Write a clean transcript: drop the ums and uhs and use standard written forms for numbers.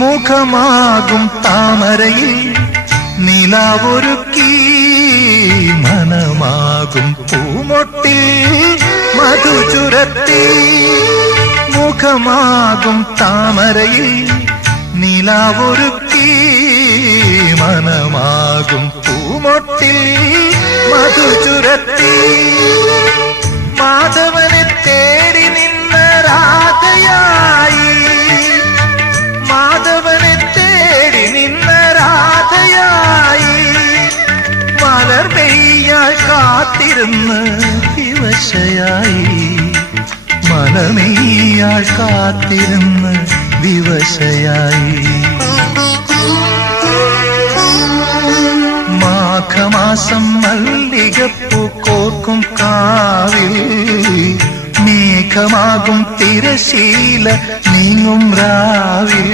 മുഖമാകും താമരയിൽ നിലാവൊരുക്കി മനമാകും പൂമൊട്ടിൽ മധു ചുരത്തി. മുഖമാകും താമരയിൽ നിലാവൊരുക്കി മനമാകും പൂമൊട്ടിൽ മധു ചുരത്തി. മാധവനെ തേടി നിന്ന രാധയായി, മാധവനെ തേടി നിന്ന രാധയായി മലർമെയ്യാൽ കാത്തിരുന്ന് വിവശയായി, മലർമെയ്യാൽ കാത്തിരുന്ന് വിവശയായി. മാഘമാസം മല്ലികപ്പൂ കോർക്കും കാവിൽ മേഘമാകും തിരശീല നീങ്ങും രാവിൽ